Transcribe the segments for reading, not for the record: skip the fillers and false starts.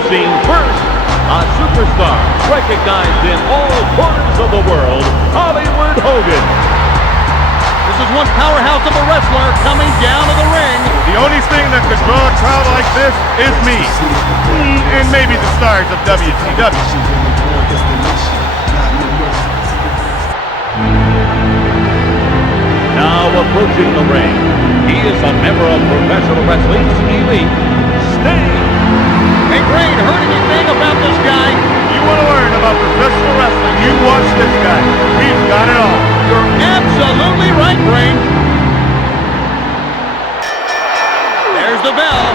Introducing first, a superstar recognized in all corners of the world, Hollywood Hogan. This is one powerhouse of a wrestler coming down to the ring. The only thing that could draw a crowd like this is me. And maybe the stars of WCW. Now approaching the ring, he is a member of professional wrestling's elite, Sting. Hey, Green, heard anything about this guy? You want to learn about professional wrestling, you watch this guy. He's got it all. You're absolutely right, Brain. There's the bell.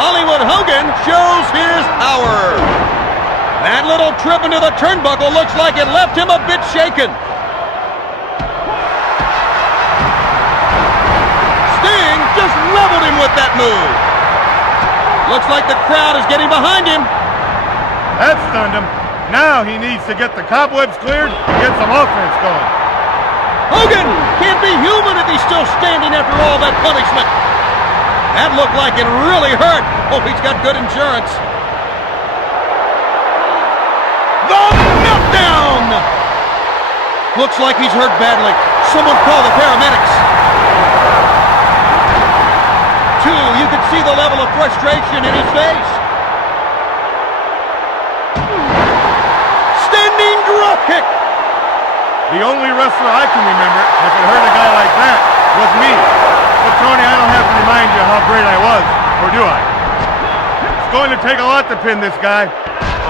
Hollywood Hogan shows his power. That little trip into the turnbuckle looks like it left him a bit shaken. Sting just leveled him with that move. Looks like the crowd is getting behind him. That stunned him. Now he needs to get the cobwebs cleared and get some offense going. Hogan can't be human if he's still standing after all that punishment. That looked like it really hurt. Oh, he's got good insurance. The meltdown! Looks like he's hurt badly. Someone call the paramedics. You could see the level of frustration in his face. Standing drop kick. The only wrestler I can remember that could hurt a guy like that was me. But Tony, I don't have to remind you how great I was, or do I? It's going to take a lot to pin this guy,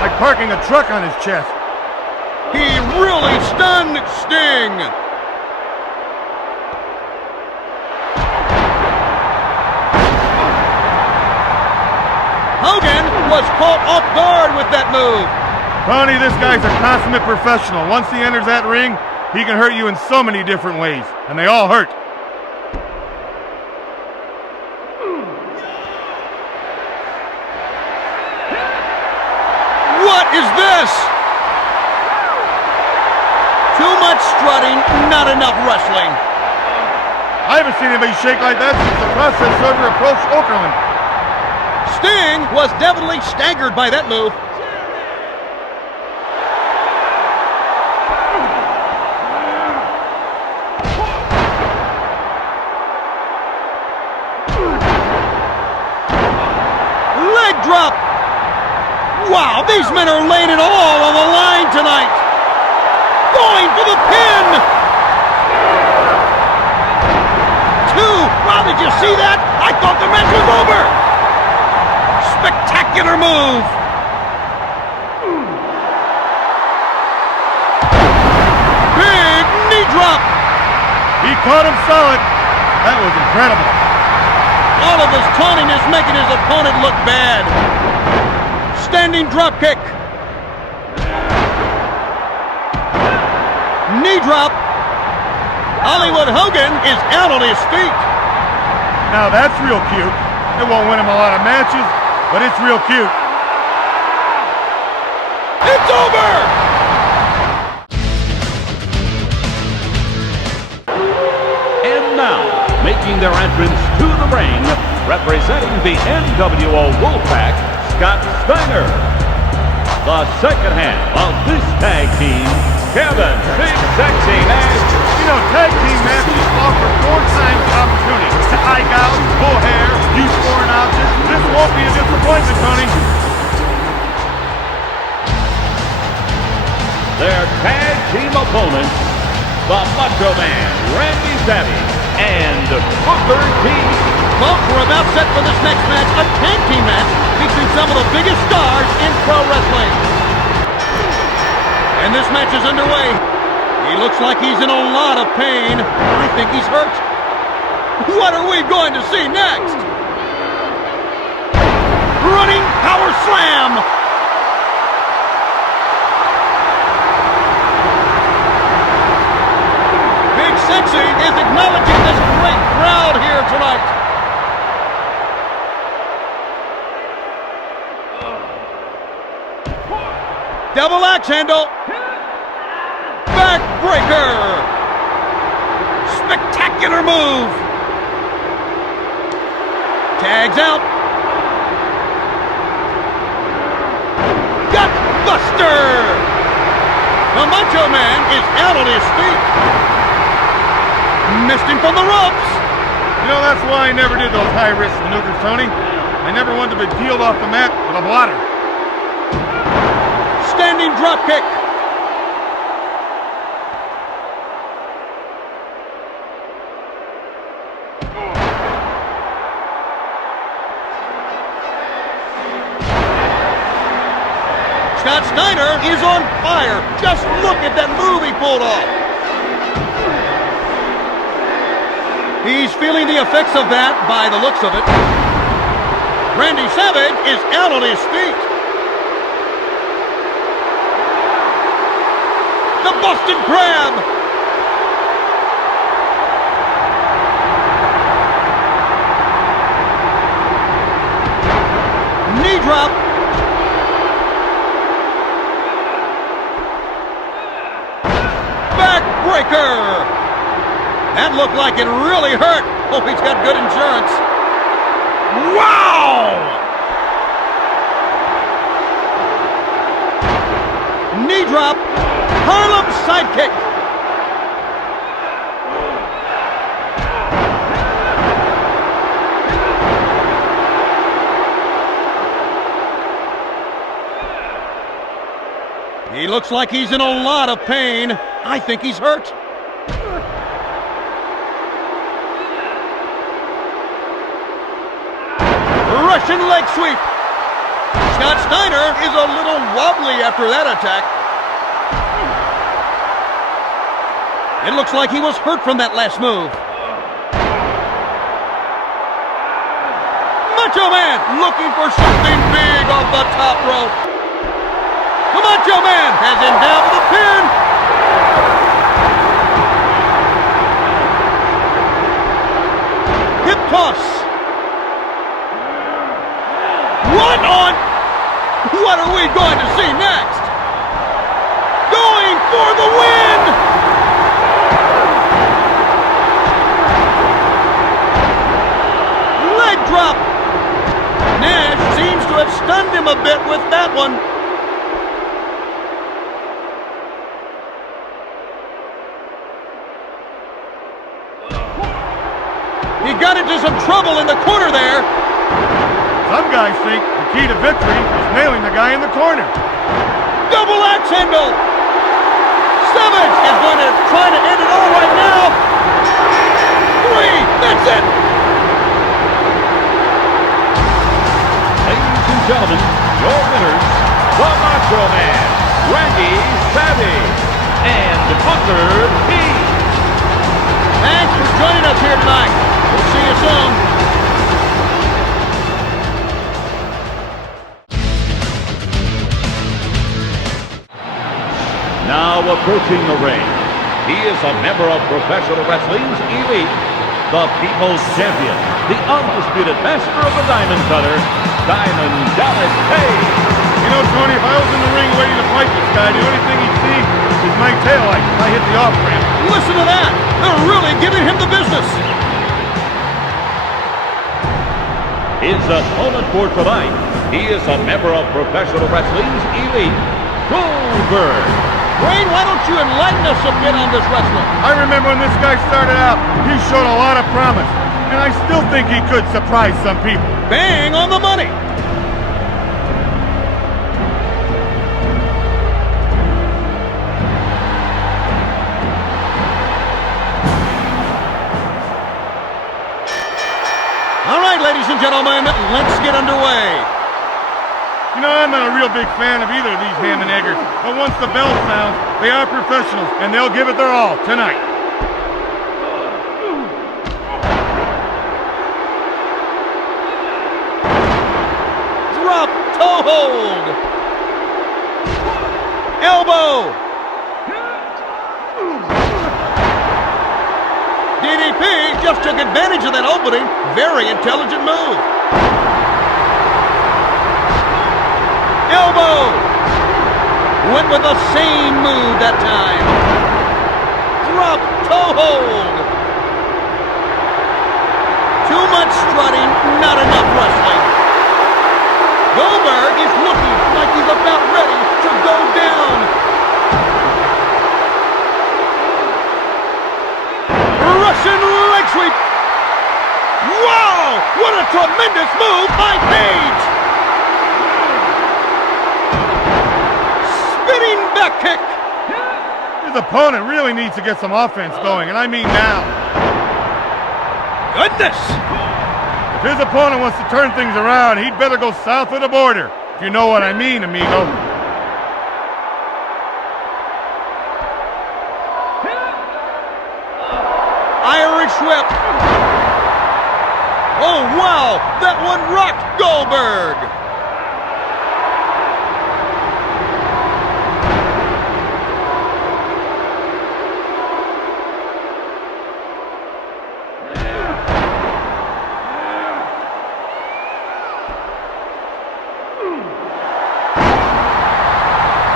like parking a truck on his chest. He really stunned Sting. Hogan was caught off guard with that move. Tony, this guy's a consummate professional. Once he enters that ring, he can hurt you in so many different ways, and they all hurt. What is this? Too much strutting, not enough wrestling. I haven't seen anybody shake like that since the process server approached Okerlund. Sting was definitely staggered by that move. Leg drop. Wow, these men are laying it all on the line tonight. Going for the pin. Two. Wow, did you see that? I thought the match was over. Spectacular move! Big knee drop! He caught him solid. That was incredible. All of his taunting is making his opponent look bad. Standing drop kick. Knee drop. Hollywood Hogan is out on his feet. Now that's real cute. It won't win him a lot of matches, but it's real cute. It's over! And now, making their entrance to the ring, representing the NWO Wolfpack, Scott Steiner. The second half of this tag team, Kevin Big Sexy Nash. You know, tag team matches offer 4 times the opportunity to eye gouge, pull hair, use foreign objects. This won't be a disappointment, Tony. Their tag team opponents, the Macho Man, Randy Savage, and Booker T. Folks, we're about set for this next match, a tag team match featuring some of the biggest stars in pro wrestling. And this match is underway. He looks like he's in a lot of pain. I think he's hurt. What are we going to see next? Running power slam. Big Sexy is acknowledging this great crowd here tonight. Double axe handle. Backbreaker. Spectacular move. Tags out. Buster! The Macho Man is out on his feet. Missed him from the ropes. You know, that's why I never did those high-risk maneuvers, Tony. I never wanted to be peeled off the mat with a blotter. Standing drop kick. Scott Steiner is on fire. Just look at that move he pulled off. He's feeling the effects of that by the looks of it. Randy Savage is out on his feet. The Boston Crab. Knee drop. Backbreaker. That looked like it really hurt. Oh, he's got good insurance. Wow! Knee drop. Harlem sidekick. He looks like he's in a lot of pain. I think he's hurt. Russian leg sweep. Scott Steiner is a little wobbly after that attack. It looks like he was hurt from that last move. Macho Man looking for something big off the top rope. The Macho Man has him down with a pin. Hip toss. What are we going to see next? Going for the win! Leg drop. Nash seems to have stunned him a bit with that one. He got into some trouble in the corner there. Some guys think the key to victory is nailing the guy in the corner. Double axe handle. Savage is going to try to end it all right now. 3, that's it. Ladies and gentlemen, your winners, the Macho Man, Randy Savage, and Booker T. Thanks for joining us here tonight. We'll see you soon. Now approaching the ring, he is a member of professional wrestling's elite, the People's Champion, the undisputed master of the Diamond Cutter, Diamond Dallas Page. You know, Tony, if I was in the ring waiting to fight this guy, the only thing he'd see is my tail light if I hit the off-ramp. Listen to that. They're really giving him the business. His opponent for tonight, he is a member of professional wrestling's elite, Goldberg. Brain, why don't you enlighten us a bit on this wrestler? I remember when this guy started out, he showed a lot of promise, and I still think he could surprise some people. Bang on the money. All right, ladies and gentlemen, let's get underway. You know, I'm not a real big fan of either of these ham and eggers, but once the bell sounds, they are professionals, and they'll give it their all tonight. Drop toe hold. Elbow. DDP just took advantage of that opening. Very intelligent move. Elbow. Went with the same move that time. Drop toe hold. Too much strutting, not enough wrestling. Goldberg is looking like he He's about ready to go down. Russian leg sweep. Wow! What a tremendous move by Page! Spinning back kick. His opponent really needs to get some offense going, and I mean now. Goodness! If his opponent wants to turn things around, he'd better go south of the border, if you know what I mean, amigo. Irish whip. Oh, wow! That one rocked Goldberg!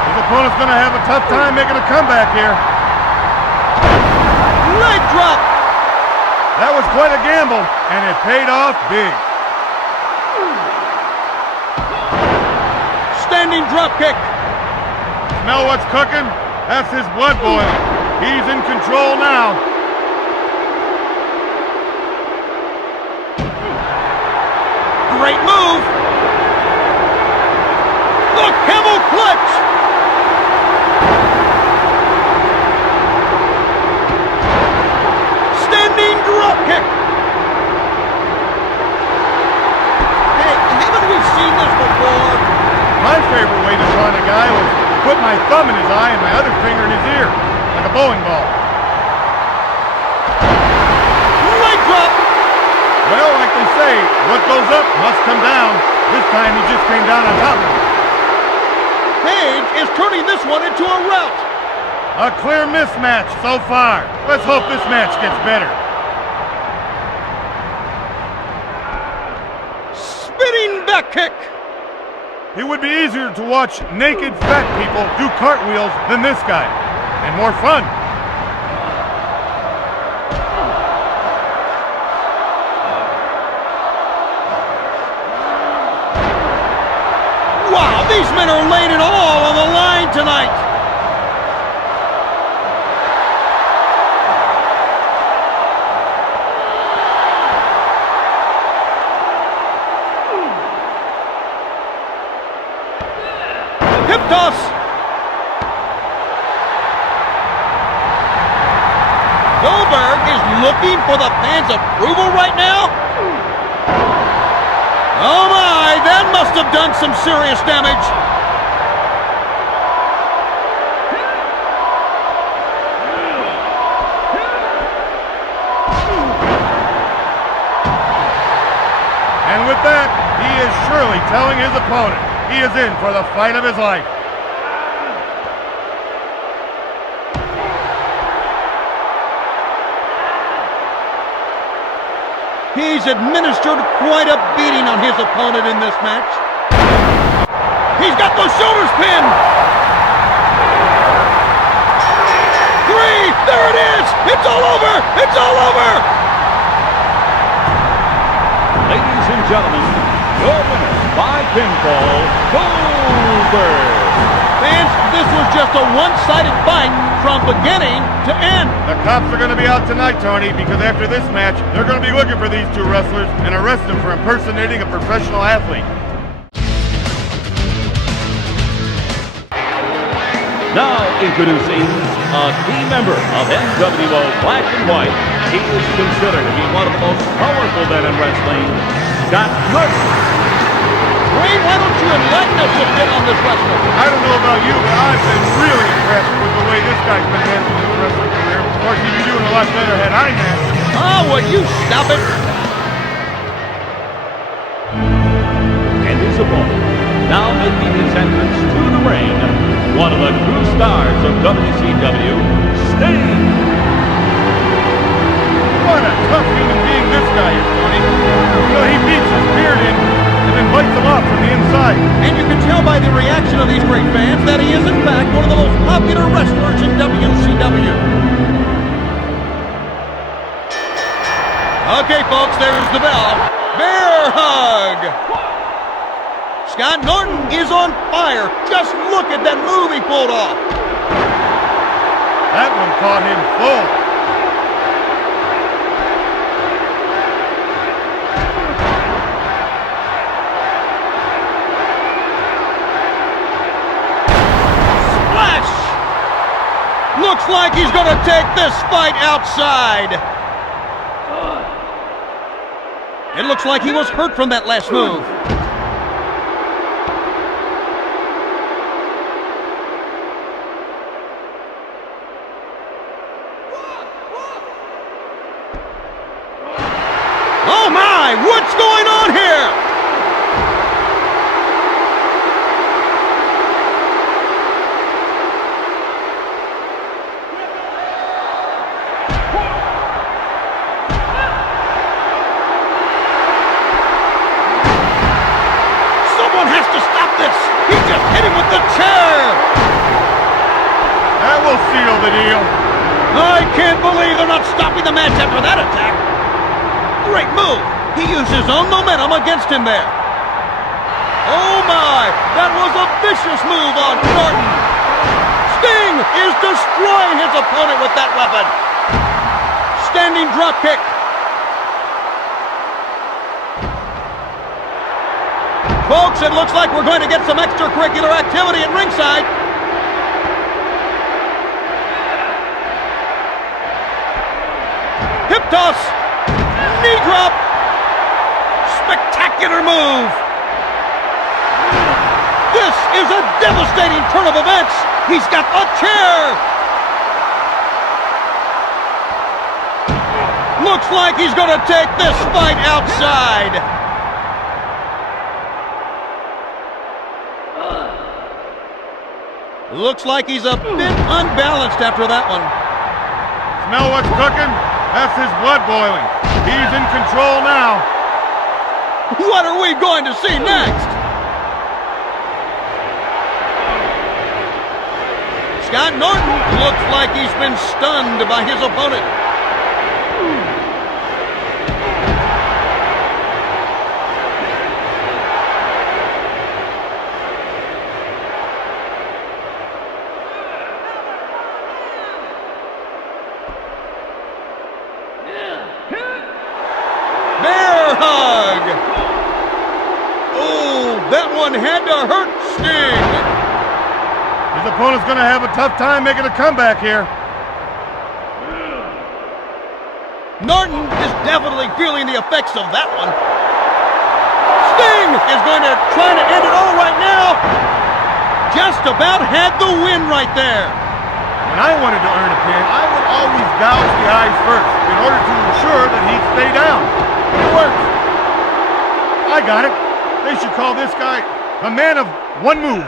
His opponent's going to have a tough time making a comeback here. Leg drop! That was quite a gamble, and it paid off big. Standing drop kick. Smell what's cooking? That's his blood boiling. He's in control now. Great move. The camel clutch. Standing drop kick. Hey, haven't we seen this before? My favorite way to taunt a guy was put my thumb in his eye and my other finger in his ear, like a bowling ball. Leg drop. Well, like they say, what goes up must come down. This time he just came down on top of him. Page is turning this one into a rout. A clear mismatch so far. Let's hope this match gets better. Spinning back kick. It would be easier to watch naked fat people do cartwheels than this guy, and more fun. Wow, these men are laying it all on the line tonight. Hip toss. Goldberg is looking for the fans' approval right now. Oh my, that must have done some serious damage. And with that, he is surely telling his opponent he is in for the fight of his life. He's administered quite a beating on his opponent in this match. He's got those shoulders pinned. 3, there it is. It's all over. It's all over. Ladies and gentlemen, your winner by pinfall, Goldberg. Fans, this was just a one-sided fight from beginning to end. The cops are going to be out tonight, Tony, because after this match, they're going to be looking for these two wrestlers and arrest them for impersonating a professional athlete. Now introducing a key member of NWO Black and White. He is considered to be one of the most powerful men in wrestling, Scott Steiner. Wayne, why don't you enlighten us a bit on this wrestler? I don't know about you, but I've been really impressed with the way this guy's been handling his wrestling career. Of course, he'd be doing a lot better had I matched. Oh, will you stop it? And his opponent, now making his entrance to the ring, one of the true stars of WCW, Sting. What a tough human being this guy is, Tony. You know, he beats his beard in and then bites him off from the inside. And you can tell by the reaction of these great fans that he is, in fact, one of the most popular wrestlers in WCW. Okay, folks, there's the bell. Bear hug. Scott Norton is on fire. Just look at that move he pulled off. That one caught him full. Splash! Looks like he's going to take this fight outside. It looks like he was hurt from that last move. Oh my, what's going on here? Someone has to stop this. He just hit him with the chair. That will seal the deal. I can't believe they're not stopping the match after that attack. Great move. He used his own momentum against him there. Oh my, that was a vicious move on Norton. Sting is destroying his opponent with that weapon. Standing drop kick. Folks, it looks like we're going to get some extracurricular activity at ringside. Hip toss. Knee drop. Spectacular move. This is a devastating turn of events. He's got a chair. Looks like he's going to take this fight outside. Looks like he's a bit unbalanced after that one. Smell what's cooking? That's his blood boiling. He's in control now. What are we going to see next? Scott Norton looks like he's been stunned by his opponent. That one had to hurt Sting. His opponent's going to have a tough time making a comeback here. Norton is definitely feeling the effects of that one. Sting is going to try to end it all right now. Just about had the win right there. When I wanted to earn a pin, I would always gouge the eyes first in order to ensure that he'd stay down. It works. I got it. They should call this guy a man of one move.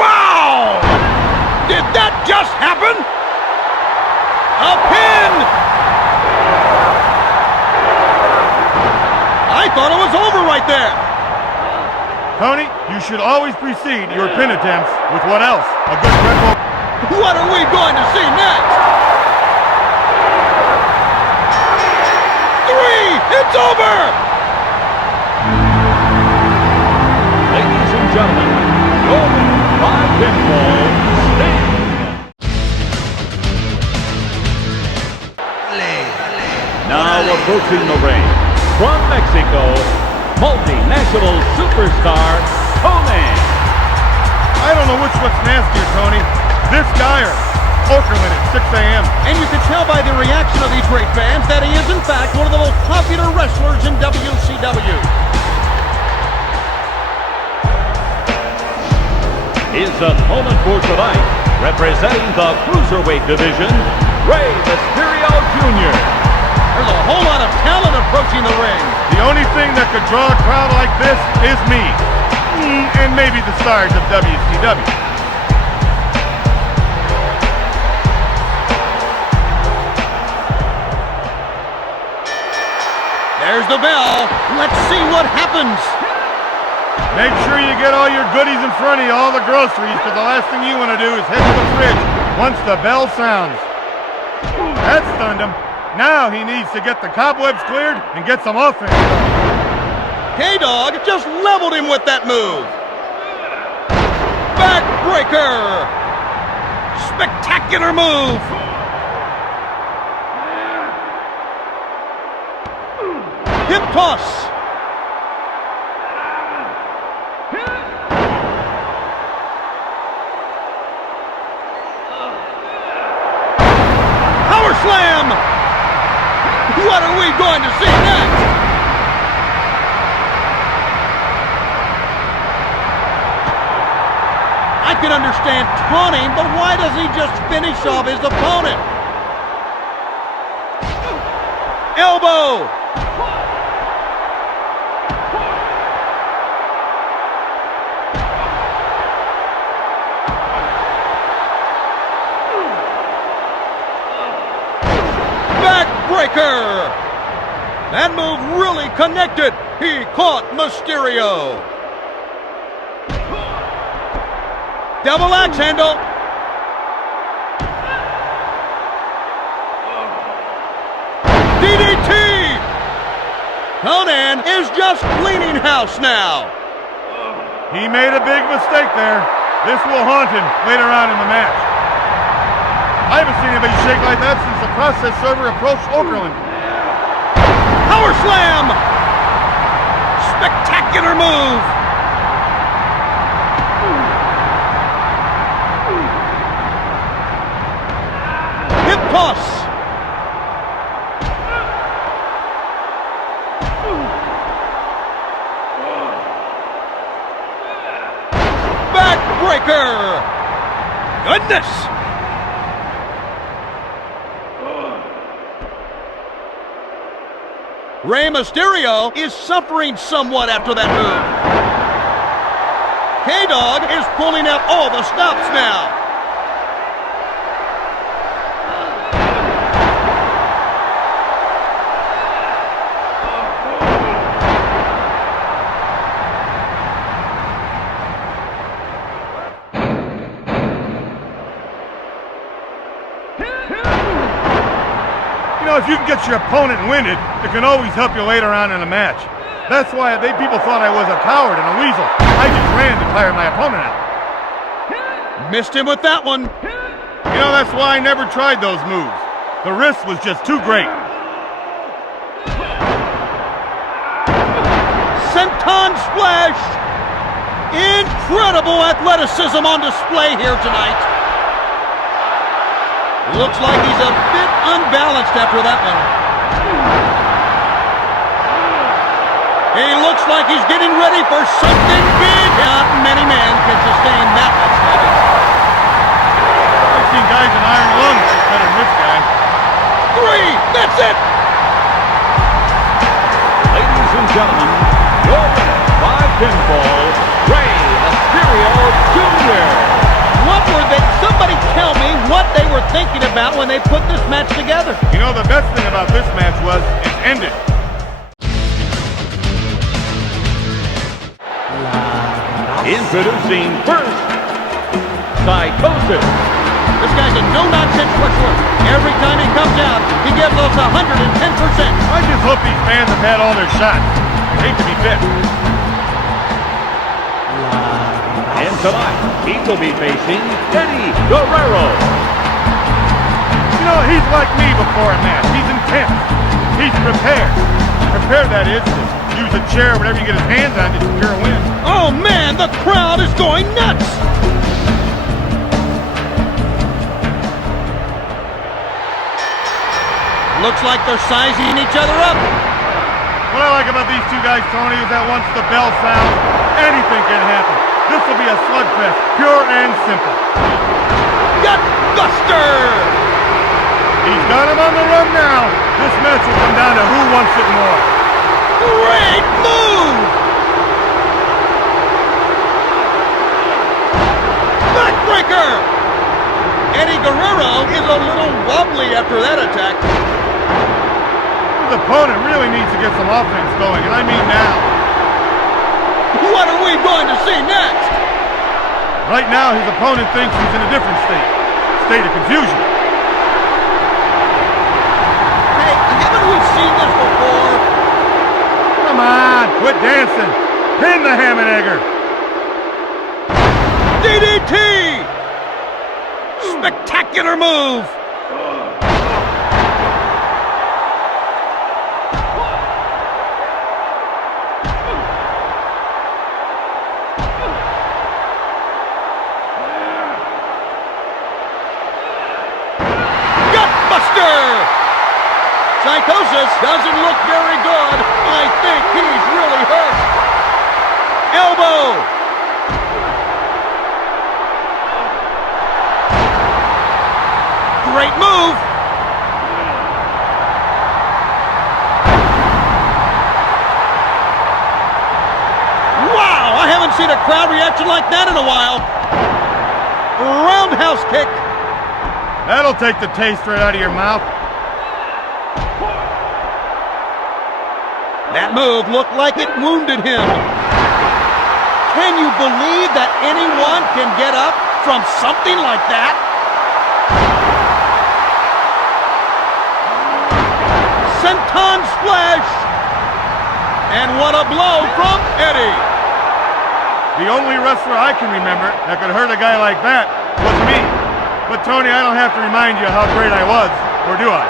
Wow! Did that just happen? A pin! I thought it was over right there. Tony, you should always precede your pin attempts with what else? A good grip. What are we going to see next? It's over! Ladies and gentlemen, your winner by pinfall, Sting. Now approaching the ring, from Mexico, multinational superstar, Tony. I don't know which looks nastier, Tony. This guy or Okerlund at 6 a.m. And you can tell by the reaction of these great fans that he is, in fact, one of the most popular wrestlers in WCW. His opponent for tonight, representing the Cruiserweight division, Rey Mysterio Jr. There's a whole lot of talent approaching the ring. The only thing that could draw a crowd like this is me. And maybe the stars of WCW. There's the bell. Let's see what happens. Make sure you get all your goodies in front of you, all the groceries, because the last thing you want to do is head to the fridge once the bell sounds. That stunned him. Now he needs to get the cobwebs cleared and get some offense. K-Dog just leveled him with that move. Backbreaker. Spectacular move. Hip toss. Power slam. What are we going to see next? I can understand taunting, but why does he just finish off his opponent? Elbow. Backbreaker. That move really connected. He caught Mysterio. Double axe handle. DDT. Conan is just cleaning house now. He made a big mistake there. This will haunt him later on in the match. I haven't seen anybody shake like that since the process server approached Okerlund. Power slam. Spectacular move. Hip toss. Backbreaker. Goodness. Rey Mysterio is suffering somewhat after that move. K-Dog is pulling out all the stops now. If you can get your opponent winded, it can always help you later on in a match. That's why people thought I was a coward and a weasel. I just ran to tire my opponent out. Missed him with that one. You know, that's why I never tried those moves. The risk was just too great. Senton splash. Incredible athleticism on display here tonight. Looks like he's a bit unbalanced after that one. He looks like he's getting ready for something big. Not many men can sustain that much damage. I've seen guys in iron lungs better than this guy. 3, that's it! Ladies and gentlemen, your winner by pinfall, Rey Mysterio Jr. What were they? Somebody tell me what they were thinking about when they put this match together. You know, the best thing about this match was it ended. Introducing first, Psychosis. This guy's a no-nonsense wrestler. Every time he comes out, he gives us 110%. I just hope these fans have had all their shots. I hate to be bit. And tonight, he will be facing Eddie Guerrero. You know, he's like me before a match. He's intense. He's prepared. Prepared, that is, to use a chair or whatever you get his hands on to secure a win. Oh, man, the crowd is going nuts. Looks like they're sizing each other up. What I like about these two guys, Tony, is that once the bell sounds, anything can happen. This will be a slugfest, pure and simple. Gutbuster! He's got him on the run now. This match will come down to who wants it more. Great move! Backbreaker! Eddie Guerrero is a little wobbly after that attack. His opponent really needs to get some offense going, and I mean now. What are we going to see next? Right now, his opponent thinks he's in a different state of confusion. Hey, Quit dancing. Pin the ham and egger. DDT! Spectacular move! Psychosis doesn't look very good. I think he's really hurt. Elbow. Great move. Wow, I haven't seen a crowd reaction like that in a while. Roundhouse kick. That'll take the taste right out of your mouth. That move looked like it wounded him. Can you believe that anyone can get up from something like that? Senton splash! And what a blow from Eddie! The only wrestler I can remember that could hurt a guy like that was me. But Tony, I don't have to remind you how great I was, or do I?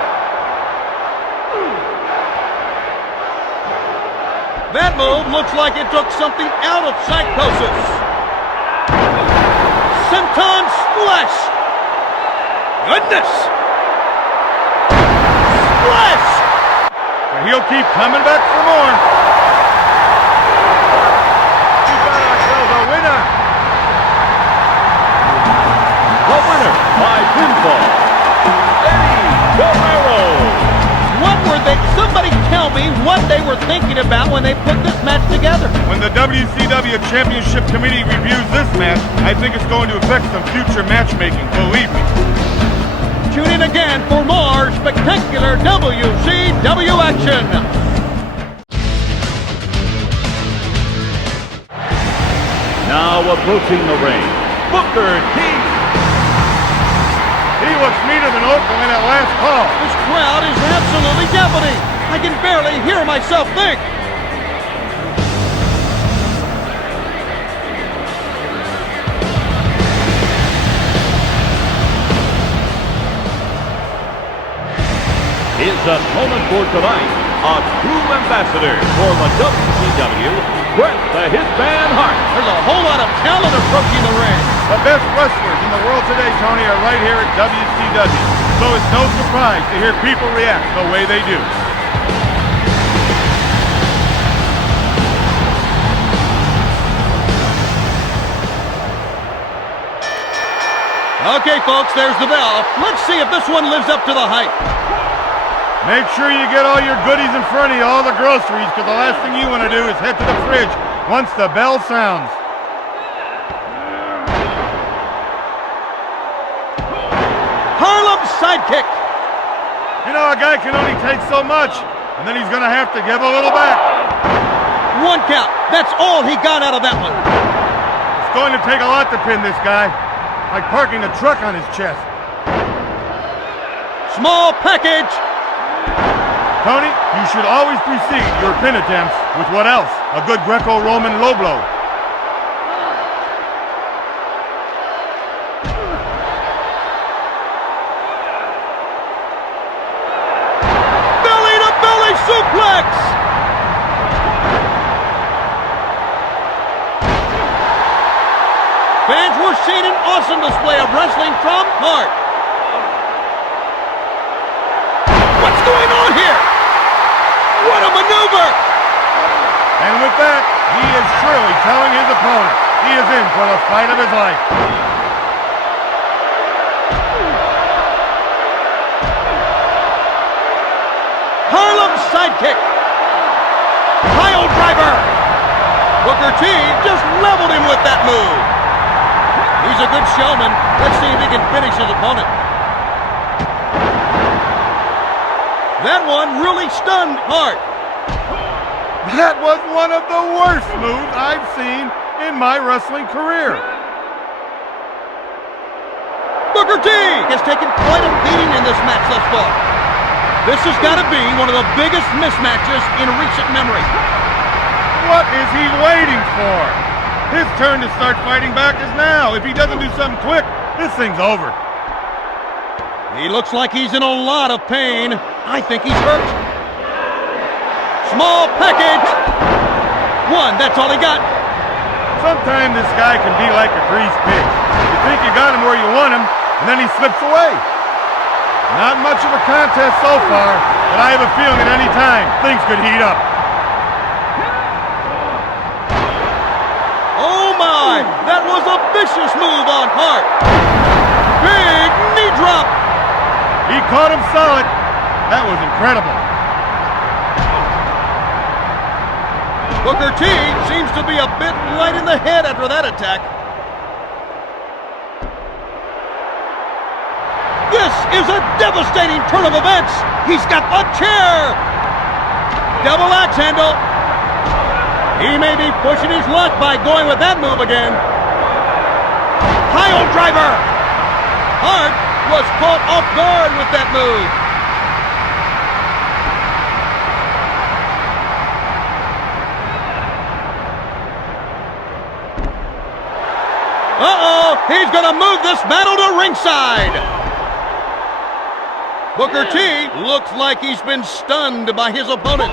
That move looks like it took something out of Psychosis. Senton splash! Goodness! Splash! He'll keep coming back for more. We got ourselves a winner. The winner by pinfall, Eddie Guerrero. What were they? Somebody tell me what they were thinking about when they put this match together. When the WCW Championship Committee reviews this match, I think it's going to affect some future matchmaking, believe me. Tune in again for more spectacular WCW action. Now approaching the ring, Booker T. He looks meaner than Oakland in that last call. This crowd is absolutely deafening. I can barely hear myself think. His opponent for tonight, a true ambassador for the WCW, Bret the Hitman Hart. There's a whole lot of talent approaching the ring. The best wrestlers in the world today, Tony, are right here at WCW. So it's no surprise to hear people react the way they do. Okay, folks, there's the bell. Let's see if this one lives up to the hype. Make sure you get all your goodies in front of you, all the groceries, because the last thing you want to do is head to the fridge once the bell sounds. Harlem sidekick. You know, a guy can only take so much, and then he's going to have to give a little back. One count. That's all he got out of that one. It's going to take a lot to pin this guy, like parking a truck on his chest. Small package. Tony, you should always precede your pin attempts with what else? A good Greco-Roman low blow. Belly-to-belly suplex. Fans were seeing an awesome display of wrestling from Hart. What's going on here? What a maneuver! And with that, he is surely telling his opponent he is in for the fight of his life. Harlem sidekick. Pile driver. Booker T just leveled him with that move. He's a good showman. Let's see if he can finish his opponent. That one really stunned Hart. That was one of the worst moves I've seen in my wrestling career. Booker T has taken quite a beating in this match thus far. This has got to be one of the biggest mismatches in recent memory. What is he waiting for? His turn to start fighting back is now. If he doesn't do something quick, this thing's over. He looks like he's in a lot of pain. I think he's hurt. Small package. One, that's all he got. Sometimes this guy can be like a greased pig. You think you got him where you want him, and then he slips away. Not much of a contest so far, but I have a feeling at any time things could heat up. Oh my! That was a vicious move on Hart. Big knee drop. He caught him solid. That was incredible. Booker T seems to be a bit light in the head after that attack. This is a devastating turn of events. He's got a chair. Double axe handle. He may be pushing his luck by going with that move again. Pile driver. Hart was caught off guard with that move. Uh-oh, he's going to move this battle to ringside. Booker T looks like he's been stunned by his opponent.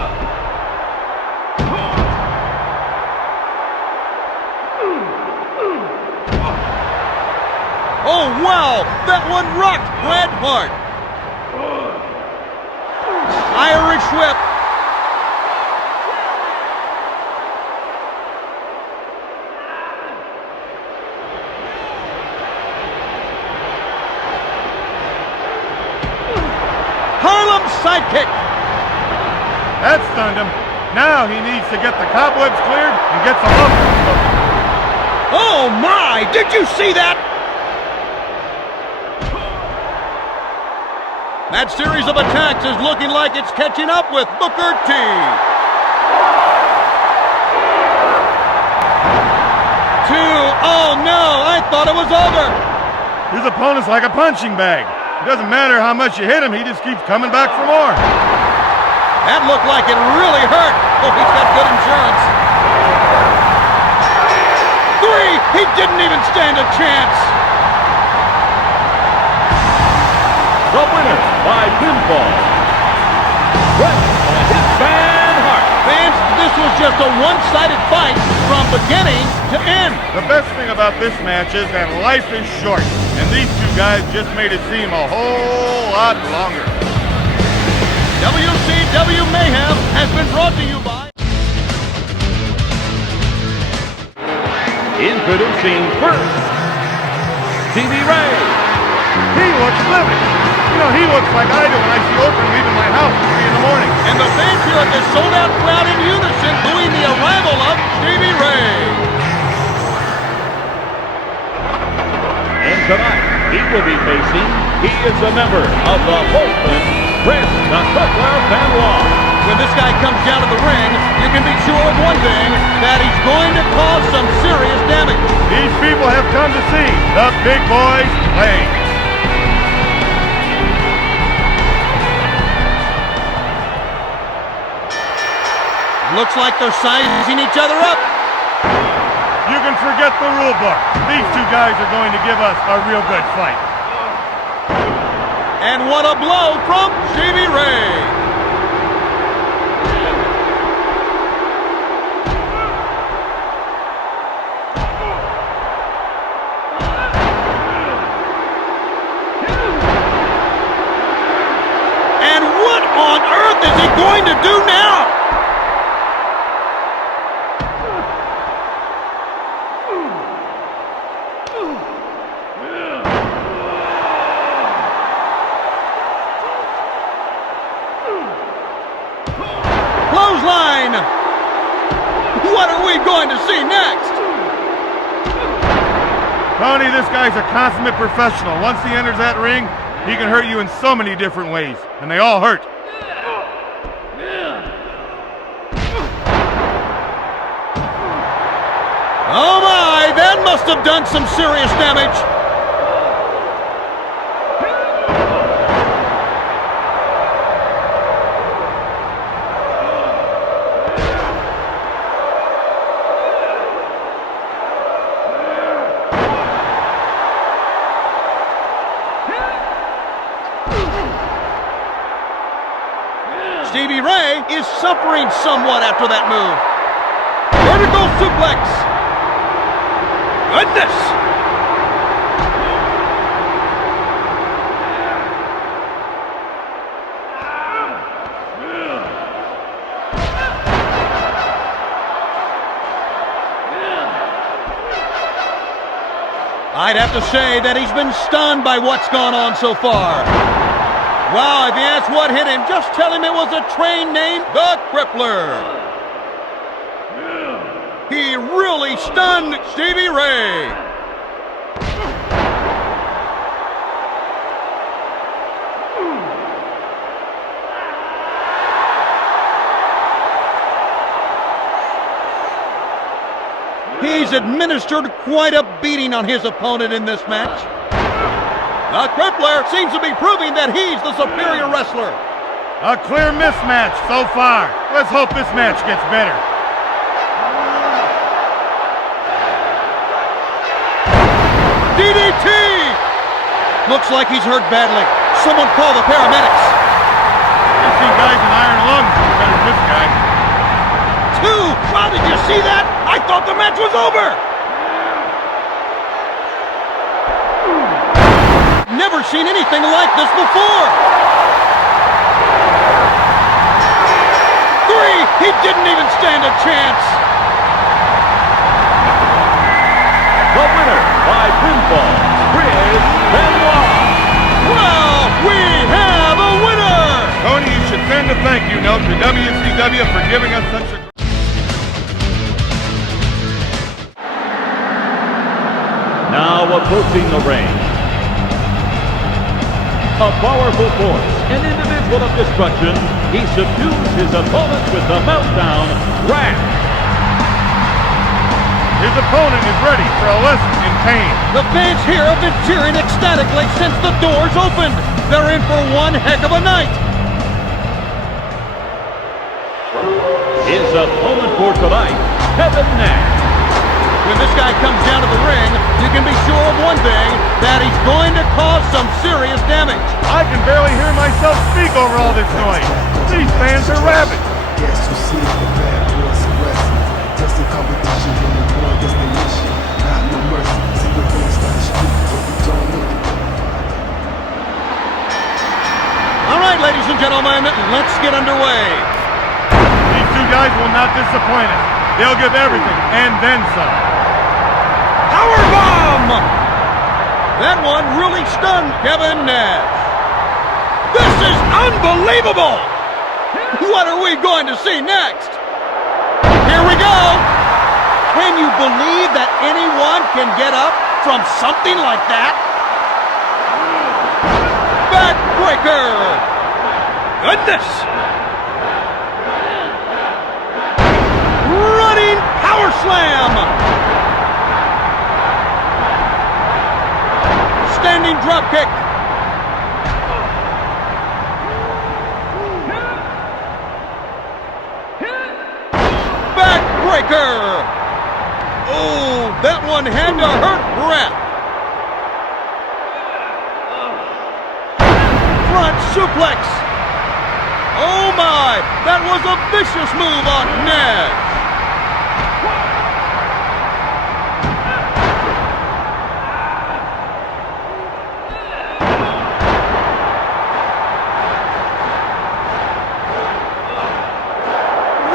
Oh, wow, that one rocked Bret Hart. Irish whip. Harlem sidekick. That stunned him. Now he needs to get the cobwebs cleared and get some up. Oh my, did you see that? That series of attacks is looking like it's catching up with Booker T. Two. Oh no, I thought it was over. His opponent's like a punching bag. It doesn't matter how much you hit him, he just keeps coming back for more. That looked like it really hurt. Oh, he's got good insurance. Three. He didn't even stand a chance. The winner by pinfall, Bret Van Hart. Fans, this was just a one-sided fight from beginning to end. The best thing about this match is that life is short, and these two guys just made it seem a whole lot longer. WCW Mayhem has been brought to you by... Introducing first, Stevie Ray. He looks living. You know, he looks like I do when I see Oakland leaving my house at 3 in the morning. And the fans here at this sold-out crowd in unison booing the arrival of Stevie Ray. And tonight, he will be facing, he is a member of the Bolton Prince the Cutler Family. When this guy comes down to the ring, you can be sure of one thing, that he's going to cause some serious damage. These people have come to see the big boys play. Looks like they're sizing each other up. You can forget the rule book. These two guys are going to give us a real good fight. And what a blow from Stevie Ray. And what on earth is he going to do now? Clothesline! What are we going to see next? Tony, this guy's a consummate professional. Once he enters that ring, he can hurt you in so many different ways, and they all hurt. Oh my, that must have done some serious damage. suffering somewhat after that move. Vertical suplex. Goodness! I'd have to say that he's been stunned by what's gone on so far. Wow, if you ask what hit him, just tell him it was a train named the Crippler. He really stunned Stevie Ray. He's administered quite a beating on his opponent in this match. The Crippler seems to be proving that he's the superior wrestler. A clear mismatch so far. Let's hope this match gets better. DDT! Looks like he's hurt badly. Someone call the paramedics. I've seen guys in iron lungs who are better than this guy. Two! Wow, did you see that? I thought the match was over! Never seen anything like this before! Three! He didn't even stand a chance! The winner by pinfall, Chris Benoit. Well, we have a winner! Tony, you should send a thank you note to WCW for giving us such a... Now approaching the ring. A powerful force, an individual of destruction, he subdues his opponent with the meltdown, Wrath. His opponent is ready for a lesson in pain. The fans here have been cheering ecstatically since the doors opened. They're in for one heck of a night. His opponent for tonight, Kevin Nash. When this guy comes down to the ring, you can be sure of one thing, that he's going to cause some serious damage. I can barely hear myself speak over all this noise. These fans are rabid. Yes, you see the bad boys of wrestling. Just a competition in the one destination. Not no mercy. See the things on the street, but we don't know the All right, ladies and gentlemen, let's get underway. These two guys will not disappoint us. They'll give everything, and then some. Powerbomb! That one really stunned Kevin Nash. This is unbelievable! What are we going to see next? Here we go! Can you believe that anyone can get up from something like that? Backbreaker! Goodness! Running power slam! Standing drop kick. Backbreaker. Oh, that one had to hurt Wrath. Front suplex. Oh my, that was a vicious move on Nash.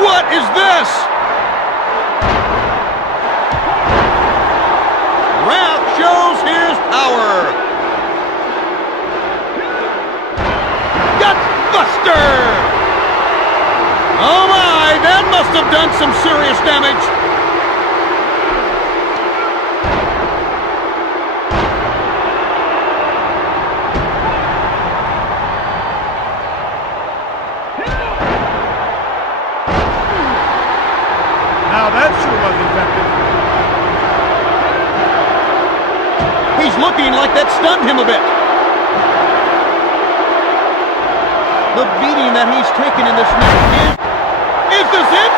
What is this? Wrath shows his power. Gutbuster! Oh my, that must have done some serious damage. Now that sure was effective. He's looking like that stunned him a bit. The beating that he's taken in this match is this it?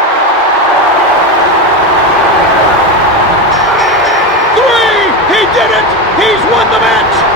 3! He did it! He's won the match!